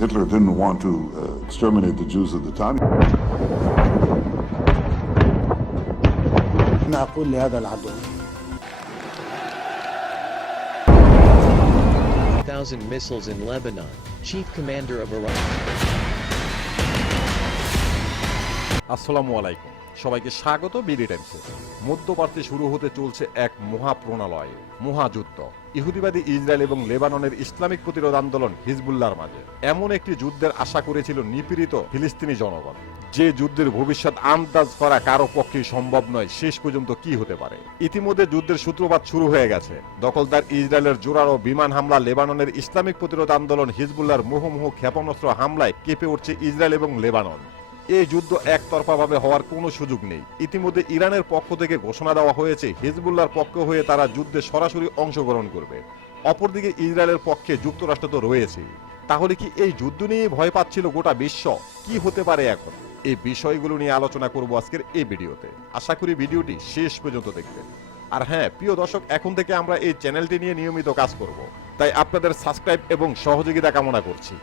Hitler didn't want to exterminate the Jews at the time. أنا أقول لهذا العدو 1,000 missiles in Lebanon, Chief Commander of Iran. আসসালামু আলাইকুম, সবাইকে স্বাগত BD টাইমসে। মধ্যপ্রাচ্যে শুরু হতে চলছে এক মহাপ্রণালয়, মহাযুদ্ধ। ইহুদিবাদী ইসরায়েল এবং লেবাননের ইসলামিক প্রতিরোধ আন্দোলন হিজবুল্লাহর মাঝে এমন একটি যুদ্ধের আশা করেছিল নিপীড়িত ফিলিস্তিনি জনগণ। যে যুদ্ধের ভবিষ্যৎ আন্দাজ করা কারো পক্ষেই সম্ভব নয়, শেষ পর্যন্ত কি হতে পারে। ইতিমধ্যে যুদ্ধের সূত্রপাত শুরু হয়ে গেছে। দখলদার ইসরায়েলের জোরালো বিমান হামলা, লেবাননের ইসলামিক প্রতিরোধ আন্দোলন হিজবুল্লাহর মুহুর্মুহু ক্ষেপণাস্ত্র হামলায় কেঁপে উঠছে ইসরায়েল এবং লেবানন। এই যুদ্ধ একতরফাভাবে হওয়ার কোনো সুযোগ নেই। ইতিমধ্যে ইরানের পক্ষ থেকে ঘোষণা দেওয়া হয়েছে হিজবুল্লাহর পক্ষ হয়ে তারা যুদ্ধে সরাসরি অংশগ্রহণ করবে। অপরদিকে ইসরায়েলের পক্ষে যুক্তরাষ্ট্র তো রয়েছে। তাহলে কি এই যুদ্ধ নিয়ে ভয় পাচ্ছিল গোটা বিশ্ব? কি হতে পারে এখন? এই বিষয়গুলো নিয়ে আলোচনা করব আজকের এই ভিডিওতে। আশা করি ভিডিওটি শেষ পর্যন্ত দেখবেন। আর হ্যাঁ প্রিয় দর্শক, এখন থেকে আমরা এই চ্যানেলটি নিয়ে নিয়মিত কাজ করব, তাই আপনাদের সাবস্ক্রাইব এবং সহযোগিতা কামনা করছি।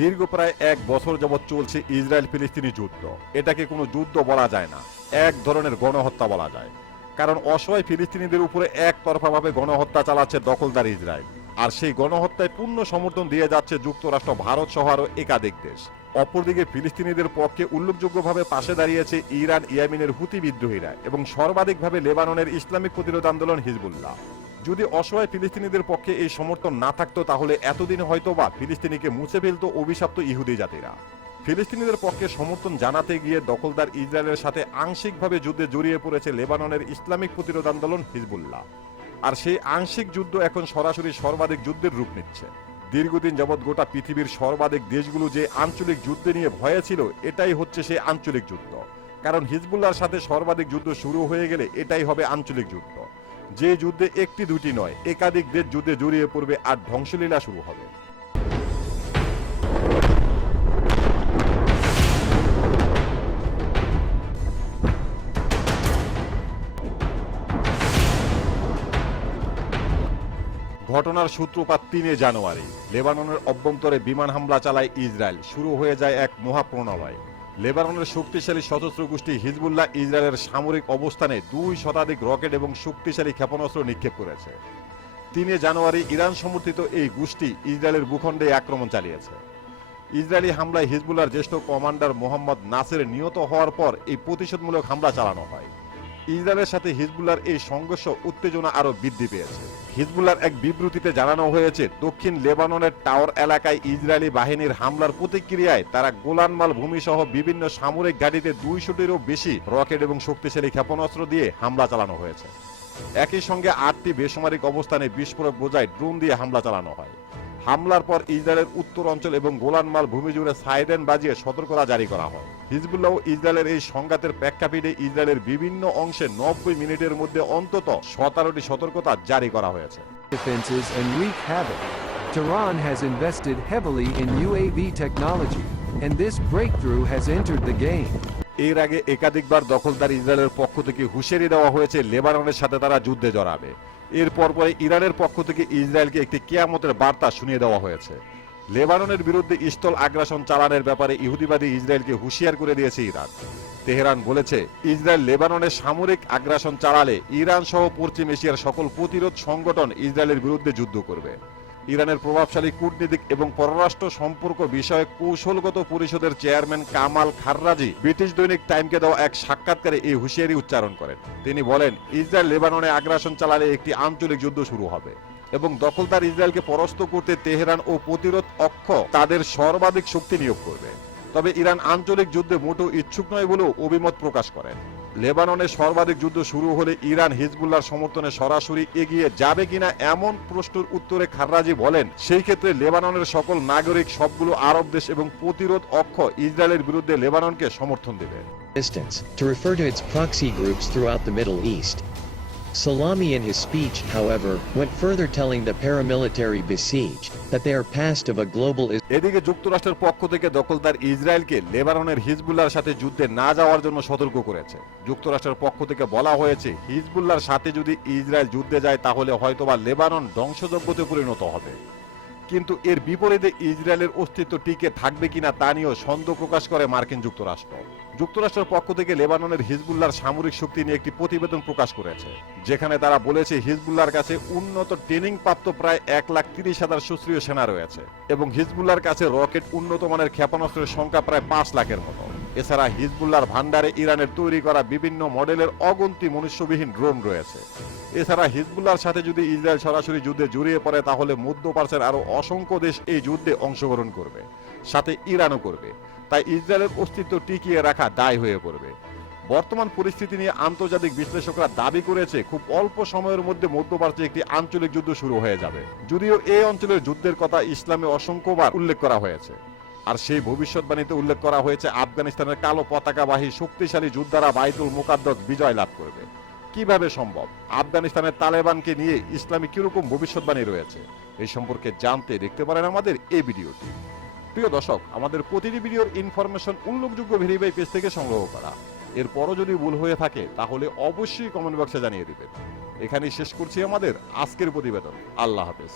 দীর্ঘ প্রায় 1 বছর যাবৎ চলছে ইসরায়েল ফিলিস্তিনি যুদ্ধ। এটাকে কোনো যুদ্ধ বলা যায় না, এক ধরনের গণহত্যা বলা যায়। কারণ অসহায় ফিলিস্তিনিদের উপরে একতরফাভাবে গণহত্যা চালাচ্ছে দখলদার ইসরায়েল। আর সেই গণহত্যায় পূর্ণ সমর্থন দিয়ে যাচ্ছে যুক্তরাষ্ট্র, ভারত সহ আরও একাধিক দেশ। অপরদিকে ফিলিস্তিনিদের পক্ষে উল্লেখযোগ্যভাবে পাশে দাঁড়িয়েছে ইরান, ইয়েমেনের হুতি বিদ্রোহীরা এবং সর্বাধিকভাবে লেবাননের ইসলামিক প্রতিরোধ আন্দোলন হিজবুল্লাহ। যদি অসহায় ফিলিস্তিনিদের পক্ষে এই সমর্থন না থাকতো, তাহলে এতদিন হয়তোবা ফিলিস্তিনিকে মুছে ফেলত অভিশপ্ত ইহুদি জাতিরা। ফিলিস্তিনিদের পক্ষে সমর্থন জানাতে গিয়ে দখলদার ইসরায়েলের সাথে আংশিকভাবে যুদ্ধে জড়িয়ে পড়েছে লেবাননের ইসলামিক প্রতিরোধ আন্দোলন হিজবুল্লাহ। আর সেই আংশিক যুদ্ধ এখন সরাসরি সর্বাধিক যুদ্ধের রূপ নিচ্ছে। দীর্ঘদিন যাবৎ গোটা পৃথিবীর সর্বাধিক দেশগুলো যে আঞ্চলিক যুদ্ধে নিয়ে ভয়ে ছিল, এটাই হচ্ছে সেই আঞ্চলিক যুদ্ধ। কারণ হিজবুল্লাহর সাথে সর্বাধিক যুদ্ধ শুরু হয়ে গেলে এটাই হবে আঞ্চলিক যুদ্ধ। যে যুদ্ধে একটি দুটি নয়, একাধিক দেশ যুদ্ধে জড়িয়ে পড়বে আর ধ্বংসলীলা শুরু হবে। ঘটনার সূত্রপাত 3 জানুয়ারি। লেবাননের অভ্যন্তরে বিমান হামলা চালায় ইসরায়েল। শুরু হয়ে যায় এক মহাপ্রণালয়। লেবাননের শক্তিশালী সশস্ত্র গোষ্ঠী হিজবুল্লাহ ইসরায়েলের সামরিক অবস্থানে 2 শতাধিক রকেট এবং শক্তিশালী ক্ষেপণাস্ত্র নিক্ষেপ করেছে। 3 জানুয়ারি ইরান সমর্থিত এই গোষ্ঠী ইসরায়েলের ভূখণ্ডে আক্রমণ চালিয়েছে। ইসরায়েলি হামলায় হিজবুল্লাহর জ্যেষ্ঠ কমান্ডার মোহাম্মদ নাসের নিহত হওয়ার পর এই প্রতিশোধমূলক হামলা চালানো হয়। ইসরায়েলের সাথে হিজবুল্লাহর এই সংঘর্ষ উত্তেজনা আরো বৃদ্ধি পেয়েছে। হিজবুল্লাহর এক বিবৃতিতে জানানো হয়েছে, দক্ষিণ লেবাননের টাওয়ার এলাকায় ইসরায়েলি বাহিনীর হামলার প্রতিক্রিয়ায় তারা গোলানমাল ভূমি সহ বিভিন্ন সামরিক ঘাঁটিতে 200টিরও বেশি রকেট এবং শক্তিশালী ক্ষেপণাস্ত্র দিয়ে হামলা চালানো হয়েছে। একই সঙ্গে 8টি বেসামরিক অবস্থানে বিস্ফোরক বোঝাই ড্রোন দিয়ে হামলা চালানো হয়। হামলার পর ইসরায়েলের উত্তর অঞ্চল এবং গোলানমাল ভূমি জুড়ে সাইরেন বাজিয়ে সতর্কতা জারি করা হয়। হিজবুল্লাহ ও ইসরায়েলের এই সংঘাতের প্রেক্ষাপটে ইসরায়েলের বিভিন্ন অংশে 90 মিনিটের মধ্যে অন্তত 17টি সতর্কতা জারি করা হয়েছে। Defenses and wreak havoc. Tehran has invested heavily in UAV technology, and this breakthrough has entered the game. এর আগে একাধিকবার দখলদার ইসরায়েলের পক্ষ থেকে হুঁশিয়ারি দেওয়া হয়েছে লেবাননের সাথে তারা যুদ্ধে জড়াবে। এরপর পরে ইরানের পক্ষ থেকে ইসরায়েলকে একটি কিয়ামতের বার্তা শুনিয়ে দেওয়া হয়েছে। লেবাননের বিরুদ্ধে স্থল আগ্রাসন চালানোর ব্যাপারে ইহুদিবাদী ইসরায়েলকে হুঁশিয়ার করে দিয়েছে ইরান। তেহরান বলেছে, ইসরায়েল লেবাননে সামরিক আগ্রাসন চালালে ইরান সহ পশ্চিম এশিয়ার সকল প্রতিরোধ সংগঠন ইসরায়েলের বিরুদ্ধে যুদ্ধ করবে। ইরানের প্রভাবশালী কূটনীতিক এবং পররাষ্ট্র সম্পর্ক বিষয়ক কৌশলগত পরিষদের চেয়ারম্যান কামাল খাররাজি ব্রিটিশ দৈনিক টাইমকে দেওয়া এক সাক্ষাৎকারে এই হুঁশিয়ারি উচ্চারণ করেন। তিনি বলেন, ইসরায়েল লেবাননে আগ্রাসন চালালে একটি আঞ্চলিক যুদ্ধ শুরু হবে এবং দখলদার ইসরায়েলকে পরাস্ত করতে তেহরান ও প্রতিরোধ অক্ষ তাদের সর্বাধিক শক্তি নিয়োগ করবে। তবে ইরান আঞ্চলিক যুদ্ধে মোটেও ইচ্ছুক নয় বলেও অভিমত প্রকাশ করেন। লেবাননে সর্বাধিক যুদ্ধ শুরু হলে ইরান হিজবুল্লাহর সমর্থনে সরাসরি এগিয়ে যাবে কিনা এমন প্রশ্নের উত্তরে খাররাজি বলেন, সেই ক্ষেত্রে লেবাননের সকল নাগরিক, সবগুলো আরব দেশ এবং প্রতিরোধ অক্ষ ইসরায়েলের বিরুদ্ধে লেবাননকে সমর্থন দেবে। Distance, to refer to its proxy groups throughout the Middle East. Salami in his speech, however, went further, telling the paramilitary besieged that they are past of a global এদিকে যুক্তরাষ্ট্রের পক্ষ থেকে দখলদার ইসরায়েলকে লেবাননের হিজবুল্লাহর সাথে যুদ্ধে না যাওয়ার জন্য সতর্ক করেছে। যুক্তরাষ্ট্রের পক্ষ থেকে বলা হয়েছে, হিজবুল্লাহর সাথে যদি ইসরায়েল যুদ্ধে যায় তাহলে হয়তোবা লেবানন ধ্বংসযজ্ঞতে পরিণত হবে। কিন্তু এর বিপরীতে ইসরায়েলের অস্তিত্ব টিকে থাকবে কিনা তা নিয়েও সন্দেহ প্রকাশ করে মার্কিন যুক্তরাষ্ট্র। যুক্তরাষ্ট্রের পক্ষ থেকে লেবাননের হিজবুল্লাহর সামরিক শক্তি নিয়ে একটি প্রতিবেদন প্রকাশ করেছে, যেখানে তারা বলেছে হিজবুল্লাহর কাছে উন্নত ট্রেনিং প্রাপ্ত প্রায় 1,30,000 সক্রিয় সেনা রয়েছে এবং হিজবুল্লাহর কাছে রকেট উন্নত মানের ক্ষেপণাস্ত্রের সংখ্যা প্রায় 5 লাখের মতো। এছাড়া হিজবুল্লাহর ভান্ডারে ইরানের তৈরি করা বিভিন্ন মডেলের অগন্তি মনুষ্যবিহীন ড্রোন রয়েছে। এছাড়া হিজবুল্লাহর সাথে যদি ইসরায়েল সরাসরি যুদ্ধে জড়িয়ে পড়ে তাহলে মধ্যপ্রাচ্যের আরো অসংখ্য দেশ এই যুদ্ধে অংশগ্রহণ করবে, সাথে ইরানও করবে। তাই ইসরায়েলের অস্তিত্ব টিকিয়ে রাখা দায় হয়ে পড়বে। বর্তমান পরিস্থিতি নিয়ে আন্তর্জাতিক বিশ্লেষকরা দাবি করেছে খুব অল্প সময়ের মধ্যে মধ্যপ্রাচ্যে একটি আঞ্চলিক যুদ্ধ শুরু হয়ে যাবে। যদিও এই অঞ্চলের যুদ্ধের কথা ইসলামে অসংখ্যবার উল্লেখ করা হয়েছে, আর সেই ভবিষ্যৎবাণীতে উল্লেখ করা হয়েছে আফগানিস্তানের কালো পতাকাবাহী শক্তিশালী যোদ্ধারা বাইতুল মুকাদ্দাস বিজয় লাভ করবে। কিভাবে সম্ভব? আফগানিস্তানের তালেবানকে নিয়ে ইসলামী কিরকম ভবিষ্যৎবাণী রয়েছে, এই সম্পর্কে জানতে দেখতে পারেন আমাদের এই ভিডিওটি। প্রিয় দর্শক, আমাদের প্রতিটি ভিডিওর ইনফরমেশন উল্লেখযোগ্য ভেরিফাই পেজ থেকে সংগ্রহ করা। এরপরও যদি ভুল হয়ে থাকে তাহলে অবশ্যই কমেন্ট বক্সে জানিয়ে দিবেন। এখানেই শেষ করছি আমাদের আজকের প্রতিবেদন। আল্লাহ হাফেজ।